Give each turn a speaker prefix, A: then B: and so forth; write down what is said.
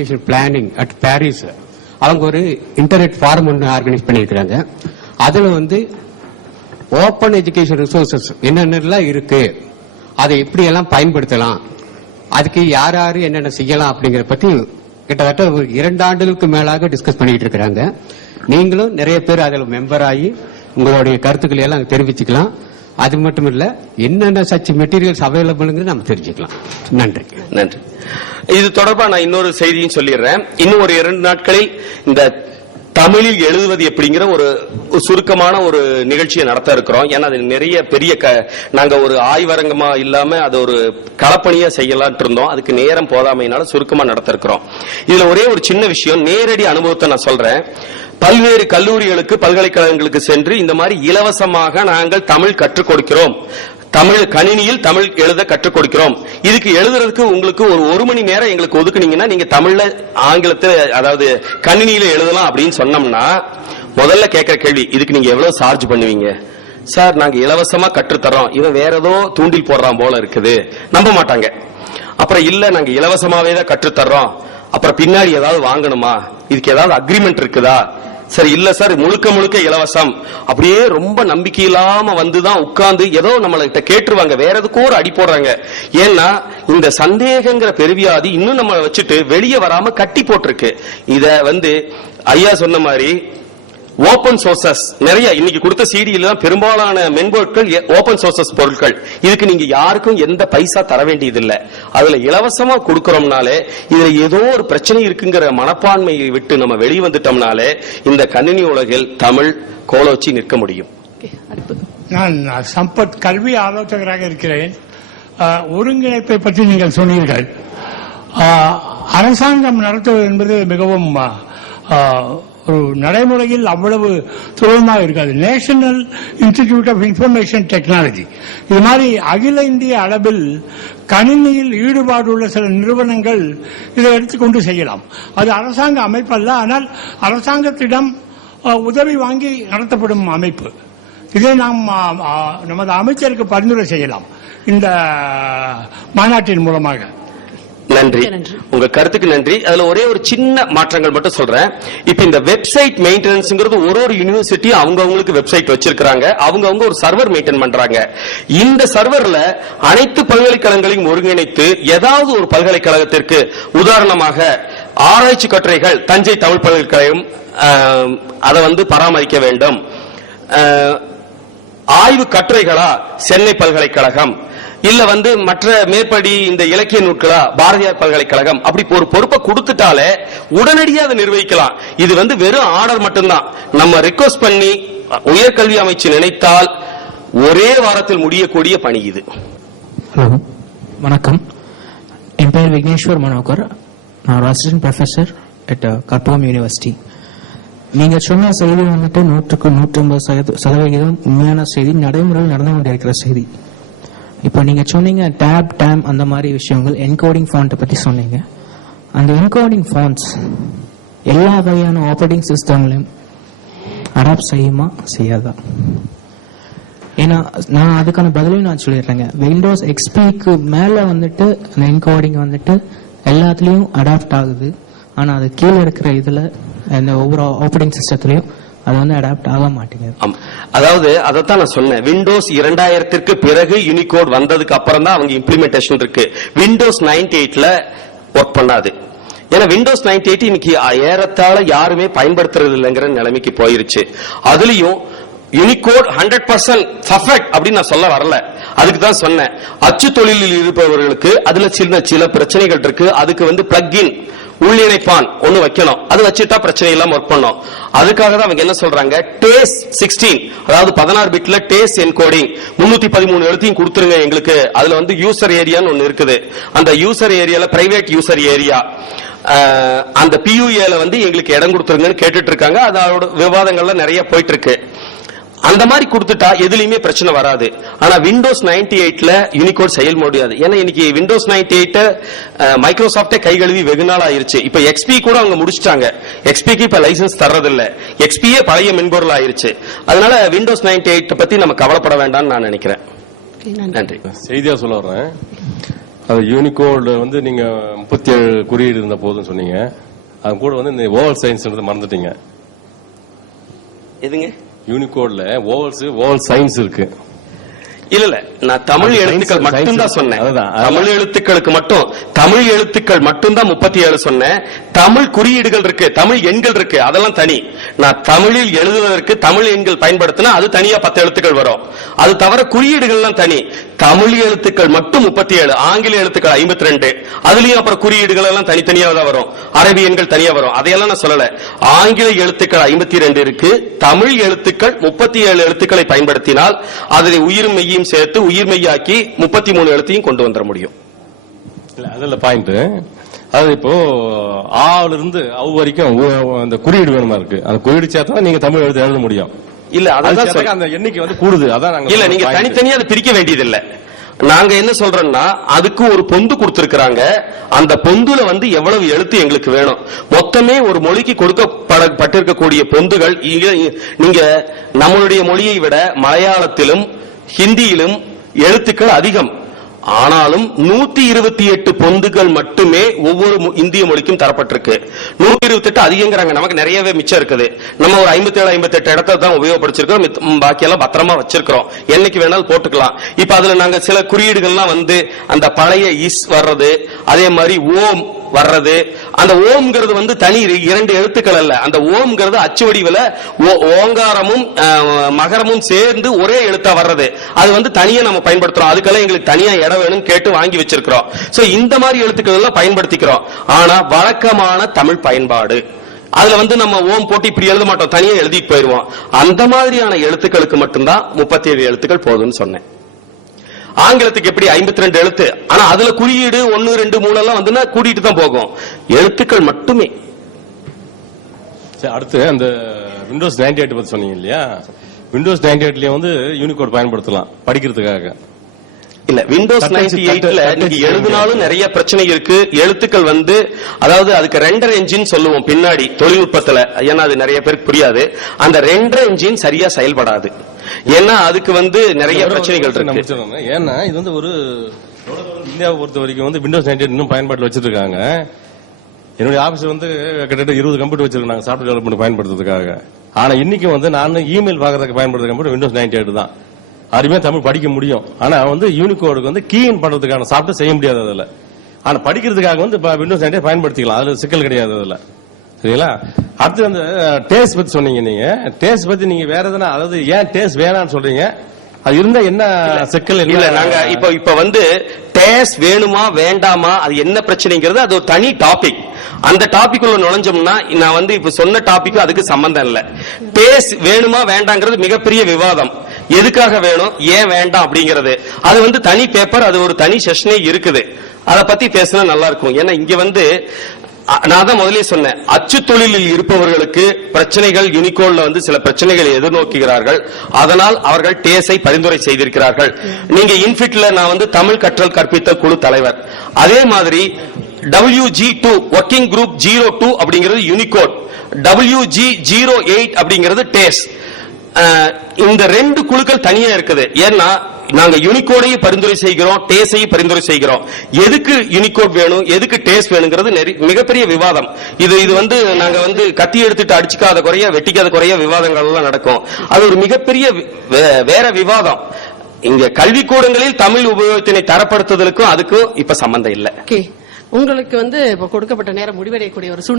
A: Planning at Paris அவங்க ஒரு internet forum ஒன்று ஆர்கனைஸ் பண்ணியிருக்கிறாங்க. அதில் வந்து ஓப்பன் எஜுகேஷன் ரிசோர்சஸ் என்னென்னலாம் இருக்கு அதை எப்படியெல்லாம் பயன்படுத்தலாம் அதுக்கு யார் யார் என்னென்ன செய்யலாம் அப்படிங்கிறத பற்றி கிட்டத்தட்ட ஒரு இரண்டு ஆண்டுகளுக்கு மேலாக டிஸ்கஸ் பண்ணிட்டு இருக்கிறாங்க. நீங்களும் நிறைய பேர் அதில் மெம்பர் ஆகி உங்களுடைய கருத்துக்களை எல்லாம் தெரிவிச்சுக்கலாம். அது மட்டும் இல்ல என்னென்ன சச் மெட்டீரியல்ஸ் அவைலபிள்ங்கிறது நம்ம தெரிஞ்சுக்கலாம். நன்றி.
B: நன்றி. இது தொடர்பா நான் இன்னொரு செய்தியும் சொல்லிடுறேன். இன்னும் ஒரு இரண்டு நாட்களில் இந்த தமிழில் எழுதுவது எப்படிங்கிற ஒரு சுருக்கமான ஒரு நிகழ்ச்சியை நடத்த இருக்கிறோம். ஏன்னா அது நிறைய பெரிய க- நாங்க ஒரு ஆய்வரங்கமா இல்லாம அது ஒரு களப்பணியா செய்யலான் இருந்தோம். அதுக்கு நேரம் போதாமையினால சுருக்கமா நடத்த இருக்கிறோம் இதுல ஒரே ஒரு சின்ன விஷயம் நேரடி அனுபவத்தை நான் சொல்றேன். பல்வேறு கல்லூரிகளுக்கு பல்கலைக்கழகங்களுக்கு சென்று இந்த மாதிரி இலவசமாக நாங்கள் தமிழ் கற்றுக் கொடுக்கிறோம். தமிழ் கணினியில் தமிழ் எழுத கற்றுக் கொடுக்கிறோம். இதுக்கு எழுதுறதுக்கு உங்களுக்கு ஒரு ஒரு மணி நேரம் எங்களுக்கு ஒதுக்குனீங்கன்னா நீங்க தமிழ்ல ஆங்கிலத்தில் அதாவது கணினியில எழுதலாம் அப்படின்னு சொன்னோம்னா முதல்ல கேட்கிற கேள்வி இதுக்கு நீங்க எவ்வளவு சார்ஜ் பண்ணுவீங்க? சார் நாங்க இலவசமா கற்றுத்தரோம் இவன் வேற ஏதோ தூண்டில் போடுறான் போல இருக்குது. நம்ப மாட்டாங்க. அப்புறம் இல்ல நாங்க இலவசமாவே தான் கற்றுத்தர்றோம் அப்புறம் பின்னாடி ஏதாவது வாங்கணுமா? இதுக்கு ஏதாவது அக்ரிமெண்ட் இருக்குதா? சரி இல்ல சார் முழுக்க முழுக்க இலவசம். அப்படியே ரொம்ப நம்பிக்கை இல்லாம வந்துதான் உட்கார்ந்து ஏதோ நம்மள்கிட்ட கேட்டுருவாங்க. வேற எதுக்கும் ஒரு அடி போடுறாங்க. ஏன்னா இந்த சந்தேகங்கிற பெருவியாதி இன்னும் நம்ம வச்சுட்டு வெளியே வராம கட்டி போட்டிருக்கு. இத வந்து ஐயா சொன்ன மாதிரி ஓபன் சோர்சஸ் நிறைய இன்னைக்கு கொடுத்த சிடியில தான் பெரும்பாலான மென்பொருட்கள் ஓபன் சோர்சஸ் பொருட்கள். இதுக்கு நீங்க யாருக்கும் எந்த பைசா தர வேண்டியதில்ல. அதுல இலவசமா கொடுக்கறோம்னாலே இதுல ஏதோ ஒரு பிரச்சனை இருக்குங்கிற மனப்பான்மையை விட்டு நம்ம வெளியே வந்துட்டோம்னாலே இந்த கணினி உலகில் தமிழ் கோலோச்சி நிற்க முடியும்.
C: நான் சம்பத் கல்வி ஆலோசகராக இருக்கிறேன். ஒருங்கிணைப்பை பற்றி நீங்கள் சொன்னீர்கள். அரசாங்கம் நடத்துவது என்பது மிகவும் ஒரு நடைமுறையில் அவ்வளவு சுலபமாக இருக்காது. National institute of information technology இது மாதிரி அகில இந்திய அளவில் கணினியில் ஈடுபாடு உள்ள சில நிறுவனங்கள் இதை எடுத்துக்கொண்டு செய்யலாம். அது அரசாங்க அமைப்பல்ல ஆனால் அரசாங்கத்திடம் உதவி வாங்கி நடத்தப்படும் அமைப்பு. இதை நாம் நமது அமைச்சருக்கு பரிந்துரை செய்யலாம். இந்த மாநாட்டின் மூலமாக.
B: நன்றி. உங்க கருத்துக்கு நன்றி. அதுல ஒரே ஒரு சின்ன மாற்றங்கள் மட்டும் சொல்றேன். இப்ப இந்த வெப்சைட் மெயின்டெனன்ஸ்ங்கிறது ஒரு ஒரு யூனிவர்சிட்டி அவங்க அவங்களுக்கு வெப்சைட் வச்சிருக்காங்க அவங்க அவங்க ஒரு சர்வர் மெயின்டைன் பண்றாங்க. இந்த சர்வர்ல அனைத்து பல்கலைக்கழகங்களையும் ஒருங்கிணைத்து ஏதாவது ஒரு பல்கலைக்கழகத்திற்கு உதாரணமாக ஆராய்ச்சி கட்டுரைகள் தஞ்சை தமிழ் பல்கலைக்கழகம் அதை வந்து பராமரிக்க வேண்டும். ஆய்வு கட்டுரைகளா சென்னை பல்கலைக்கழகம். இல்ல வந்து மற்ற மேற்படி இந்த இலக்கிய நூட்களா பாரதியார் பல்கலைக்கழகம் அப்படி ஒரு பொறுப்பை கொடுத்துட்டாலே உடனடியாக அதை நிர்வகிக்கலாம். இது வந்து வெறும் ஆர்டர் மட்டும்தான். நம்ம ரிக்வஸ்ட் பண்ணி உயர்கல்வி அமைச்சு நினைத்தால் ஒரே வாரத்தில் முடியக்கூடிய பணி இது.
D: ஹலோ. வணக்கம். என் பேர் விக்னேஸ்வர் மனோகர். நான் ஒரு assistant professor at Karpagam university நீங்க சொன்ன செய்தி வந்துட்டு நூற்றுக்கு நூற்றம்பது சதவீத- சதவீதம் உண்மையான செய்தி நடைமுறையில் நடந்து கொண்டிருக்கிற செய்தி. இப்போ நீங்க சொன்னீங்க டேப் டேம் அந்த மாதிரி விஷயங்கள் என்கோடிங் ஃபாண்ட்டை பற்றி சொன்னீங்க. அந்த என்கோடிங் ஃபாண்ட்ஸ் எல்லா வகையான ஆப்ரேட்டிங் சிஸ்டம்லையும் அடாப்ட் செய்யுமா? செய்யாதா? ஏன்னா நான் அதுக்கான பதிலையும் நான் சொல்லிடுறேங்க. விண்டோஸ் எக்ஸ்பிக்கு மேல வந்துட்டு அந்த என்கோடிங் வந்துட்டு எல்லாத்துலயும் அடாப்ட் ஆகுது. ஆனால் அது கீழே இருக்கிற இதுல இந்த ஒவ்வொரு ஆப்ரேட்டிங் சிஸ்டத்துலேயும் அது வந்து அடாப்ட் ஆக மாட்டேங்குது.
B: அதாவது அதைத்தான் நான் சொன்னேன். விண்டோஸ் இரண்டாயிரத்திற்கு பிறகு யூனிகோட் வந்ததுக்கு அப்புறம் தான் அவங்க இம்ப்ளிமெண்டேஷன் இருக்கு. விண்டோஸ் 98 எயிட்ல ஒர்க் பண்ணாது. ஏன்னா விண்டோஸ் 98 எயிட் இன்னைக்கு ஏறத்தாழ யாருமே பயன்படுத்துறது இல்லைங்கிற நிலைமைக்கு போயிருச்சு. அதுலயும் யூனிகோட் ஹண்ட்ரட் பர்சன்ட் பர்ஃபெக்ட் அப்படின்னு நான் சொல்ல வரல. அதுக்கு தான் சொன்னேன். அச்சு தொழிலில் இருப்பவர்களுக்கு அதுல சின்ன சில பிரச்சனைகள் இருக்கு. அதுக்கு வந்து பிளக்இன் உள்ளிணைப்பான். ஒண்ணு வைக்கணும். அது வச்சுட்டா பிரச்சனை இல்லாம ஒர்க் பண்ணும். அதுக்காக தான் அவங்க என்ன சொல்றாங்க? டேஸ் சிக்ஸ்டீன் அதாவது பதினாறு பிட்ல டேஸ் என்கோடிங் முன்னூத்தி பதிமூணு எழுத்தையும் கொடுத்துருங்க எங்களுக்கு. அதுல வந்து யூசர் ஏரியான்னு ஒண்ணு இருக்குது. அந்த யூசர் ஏரியால பிரைவேட் யூசர் ஏரியா அந்த பியூஏல வந்து எங்களுக்கு இடம் கொடுத்துருங்கன்னு கேட்டுட்டு இருக்காங்க. அதோட விவாதங்கள்ல நிறைய போயிட்டு இருக்கு. அந்த மாதிரி கொடுத்துட்டா எதுலயுமே பிரச்சனை வராது. ஆனா விண்டோஸ் 98 எயிட்ல யூனிகோட் செயல் முடியாது. ஏன்னா இன்னைக்கு விண்டோஸ் 98 எயிட் மைக்ரோசாப்டே கை கழுவி வெகு நாள் ஆயிருச்சு. இப்ப எக்ஸ்பி கூட அவங்க முடிச்சிட்டாங்க. எக்ஸ்பிக்கு இப்ப லைசன்ஸ் தர்றதில்ல. எக்ஸ்பியே பழைய மென்பொருள் ஆயிருச்சு. அதனால விண்டோஸ் 98 எயிட் பத்தி நம்ம கவலைப்பட வேண்டாம்னு நான் நினைக்கிறேன். நன்றி.
E: செய்தியா சொல்ல வர்றேன். அது யூனிகோடு வந்து நீங்க முப்பத்தி ஏழு குறியீடு இருந்த போதும் சொன்னீங்க. அது கூட வந்து இந்த ஓவல் சயின்ஸ் மறந்துட்டீங்க.
B: எதுங்க?
E: யூனிகோட்ல ஓவல்ஸ் ஓவல் சயின்ஸ் இருக்கு.
B: இல்ல இல்ல. நான் தமிழ் எழுத்துக்கள்
E: science-
B: மட்டும் தான்
E: science
B: சொன்னேன். தமிழ் எழுத்துக்களுக்கு மட்டும் தமிழ் எழுத்துக்கள் மட்டும் தான் முப்பத்தி ஏழு சொன்னேன். தமிழ் குறியீடுகள் இருக்கு தமிழ் எண்கள் இருக்கு அதெல்லாம் தனி. நான் தமிழில் எழுதுவதற்கு தமிழ் எண்கள் பயன்படுத்தினா அது தனியா பத்து எழுத்துக்கள் வரும். அது தவிர குறியீடுகள்லாம் தனி. தமிழ் எழுத்துக்கள் மட்டும் முப்பத்தி ஏழு ஆங்கில எழுத்துக்கள் ஐம்பத்தி ரெண்டு அதுலயும் அப்புறம் குறியீடுகள் எல்லாம் தனித்தனியா தான் வரும். அரபி எண்கள் தனியா வரும். அதையெல்லாம் நான் சொல்லல. ஆங்கில எழுத்துக்கள் ஐம்பத்தி ரெண்டு இருக்கு. தமிழ் எழுத்துக்கள் முப்பத்தி ஏழு எழுத்துக்களை பயன்படுத்தினால் அதில் உயிர் மெய்யும் சேர்த்து உயிர் மெய்யாக்கி முப்பத்தி மூணு எழுத்தையும் கொண்டு வந்துட முடியும்.
E: இல்ல அதுல பாயிண்ட் அது இப்போ ஆவுல இருந்து அவ் வரைக்கும் அந்த குறியீடு வேணுமா இருக்கு? அந்த குறியீடு சேர்த்தா நீங்க தமிழ் எழுத எழுத முடியும்.
B: இல்ல
E: அது
B: அதான்
E: அந்த எண்ணிக்கை வந்து கூடுது. அதான்
B: இல்ல நீங்க. தனித்தனியா அதை பிரிக்க வேண்டியதில்லை. நாங்க என்ன சொல்றோம்னா அதுக்கு ஒரு பொந்து கொடுத்திருக்கிறாங்க. அந்த பொந்துல வந்து எவ்வளவு எழுத்து எங்களுக்கு வேணும்? மொத்தமே ஒரு மொழிக்கு கொடுக்கப்பட்டிருக்கக்கூடிய பொந்துகள் நீங்க நம்மளுடைய மொழியை விட மலையாளத்திலும் ஹிந்தியிலும் எழுத்துக்கள் அதிகம். ஆனாலும் நூத்தி இருபத்தி எட்டு பொந்துகள் மட்டுமே ஒவ்வொரு இந்திய மொழிக்கும் தரப்பட்டிருக்கு. நூத்தி இருபத்தி எட்டு அதிகங்கிறாங்க. நமக்கு நிறையவே மிச்சம் இருக்குது. நம்ம ஒரு ஐம்பத்தி ஏழு ஐம்பத்தி எட்டு இடத்த தான் உபயோகப்படுத்திருக்கோம் பாக்கியெல்லாம் பத்திரமா வச்சிருக்கிறோம். என்னைக்கு வேணாலும் போட்டுக்கலாம். இப்ப அதுல நாங்க சில குறியீடுகள்லாம் வந்து அந்த பழைய இஸ் வர்றது அதே மாதிரி ஓம் வர்றது. அந்த ஓம்ங்கிறது வந்து தனி இரண்டு எழுத்துக்கள் அல்ல. அந்த ஓம்ங்கிறது அச்சு வடிவில் ஓ- ஓங்காரமும் மகரமும் சேர்ந்து ஒரே எழுத்தா வர்றது. அது வந்து தனியா நம்ம பயன்படுத்துறோம். அதுக்கெல்லாம் எங்களுக்கு தனியா இடம் வேணும்னு கேட்டு வாங்கி வச்சிருக்கிறோம். சோ இந்த மாதிரி எழுத்துக்கள் எல்லாம் பயன்படுத்திக்கிறோம். ஆனா வழக்கமான தமிழ் பயன்பாடு. அதுல வந்து நம்ம ஓம் போட்டு இப்படி எழுத மாட்டோம். தனியா எழுதிட்டு போயிருவோம். அந்த மாதிரியான எழுத்துக்களுக்கு மட்டும்தான் முப்பத்தி ஏழு எழுத்துக்கள் போதும்னு சொன்னேன். ஆங்கிலத்துக்கு எப்படி 52 ரெண்டு எழுத்து? ஆனா அதுல குறியீடு ஒன்னு ரெண்டு மூணு எல்லாம் வந்துன்னா கூட்டிட்டு தான் போகும். எழுத்துக்கள் மட்டுமே.
E: சரி, அடுத்து அந்த விண்டோஸ் 98 எயிட் பத்தி சொன்னீங்க இல்லையா? விண்டோஸ் 98 எயிட்லயும் வந்து யூனிகோட் பயன்படுத்தலாம் படிக்கிறதுக்காக.
B: இல்ல விண்டோஸ் நைன்டி எயிட்ல நீங்க எழுதினாலும் நிறைய பிரச்சனை இருக்கு. எழுத்துக்கள் வந்து அதாவது அதுக்கு ரெண்டர் என்ஜின் சொல்லுவோம் பின்னாடி தொழில்நுட்பத்துல. ஏன்னா அது நிறைய பேருக்கு புரியாது. அந்த ரெண்டர் என்ஜின் சரியா செயல்படாது. ஏன்னா அதுக்கு வந்து நிறைய பிரச்சனைகள் இருக்கு.
E: ஏன்னா இது வந்து ஒரு இந்தியாவை பொறுத்த வரைக்கும் வந்து விண்டோஸ் 98 இன்னும் பயன்பாட்டில் வச்சிட்டு இருக்காங்க என்னுடைய ஆபீஸ் வந்து கிட்டத்தட்ட இருபது கம்ப்யூட்டர் வச்சிருக்காங்க சாஃப்ட்வேர் டெவலப்மெண்ட் பயன்படுத்துறதுக்காக. ஆனா இன்னைக்கு வந்து நான் இமெயில் பாக்குறதுக்கு பயன்படுத்துற கம்ப்யூட்டர் விண்டோஸ் 98 எயிட் தான். அருமையா தமிழ் படிக்க முடியும். ஆனா வந்து யூனிகோடுக்கு வந்து கீன் பண்றதுக்கான சாஃப்ட்வேர் செய்ய முடியாது அதுல. ஆனா படிக்கிறதுக்காக வந்து இப்ப விண்டோஸ் 98 பயன்படுத்திக்கலாம். அதுல சிக்கல் கிடையாது அதுல. சரிங்களா? அடுத்து அந்த டேஸ்ட் பத்தி சொன்னீங்க நீங்க. டேஸ்ட் பத்தி நீங்க வேற எதுனா அதாவது ஏன் டேஸ்ட் வேணாம்னு சொல்றீங்க? அது இருந்தா என்ன சிக்கல்
B: இல்ல நாங்க இப்ப இப்ப வந்து டேஸ் வேணுமா வேண்டாமா அது என்ன பிரச்சனைங்கிறது அது ஒரு தனி டாபிக் அந்த டாபிக் உள்ள நுழைஞ்சோம்னா நான் வந்து இப்ப சொன்ன டாபிக்கும் அதுக்கு சம்பந்தம் இல்ல. டேஸ் வேணுமா வேண்டாங்கிறது மிகப்பெரிய விவாதம். எதுக்காக வேணும்? ஏன் வேண்டாம் அப்படிங்கிறது. அது வந்து தனி பேப்பர் அது ஒரு தனி செஷனே இருக்குது. அதை பத்தி பேசினா நல்லா இருக்கும். ஏன்னா இங்க வந்து நான் தான் முதலே சொன்னேன். அச்சு தொழிலில் இருப்பவர்களுக்கு பிரச்சனைகள் யூனிகோட்ல வந்து சில பிரச்சனைகளை எதிர்நோக்குகிறார்கள். அதனால் அவர்கள் டேஸை பரிந்துரை செய்திருக்கிறார்கள். நீங்க இன்ஃபிட்ல நான் வந்து தமிழ் கற்றல் கற்பித்த குழு தலைவர். அதே மாதிரி WG two working group zero two அப்படிங்கிறது யூனிகோட் WG ஜீரோ எயிட் அப்படிங்கிறது டேஸ் இந்த ரெண்டு குழுக்கள் தனியா இருக்குது. ஏன்னா நாங்க யூனிகோடையும் பரிந்துரை செய்கிறோம் டேஸையும் பரிந்துரை செய்கிறோம். எதுக்கு யூனிகோட் வேணும் எதுக்கு டேஸ் வேணுங்கிறது மிகப்பெரிய விவாதம். இது இது வந்து நாங்க வந்து கத்தி எடுத்துட்டு அடிச்சுக்காத குறைய வெட்டிக்காத குறைய விவாதங்கள் எல்லாம் நடக்கும். அது ஒரு மிகப்பெரிய வே- வேற விவாதம். இங்க கல்விக்கூடங்களில் தமிழ் உபயோகத்தினை தரப்படுத்துதலுக்கும் அதுக்கும் இப்ப சம்பந்தம் இல்லை.
F: ஓகே. உங்களுக்கு வந்து இப்ப கொடுக்கப்பட்ட நேரம் முடிவடையக்கூடிய ஒரு சூழ்நிலை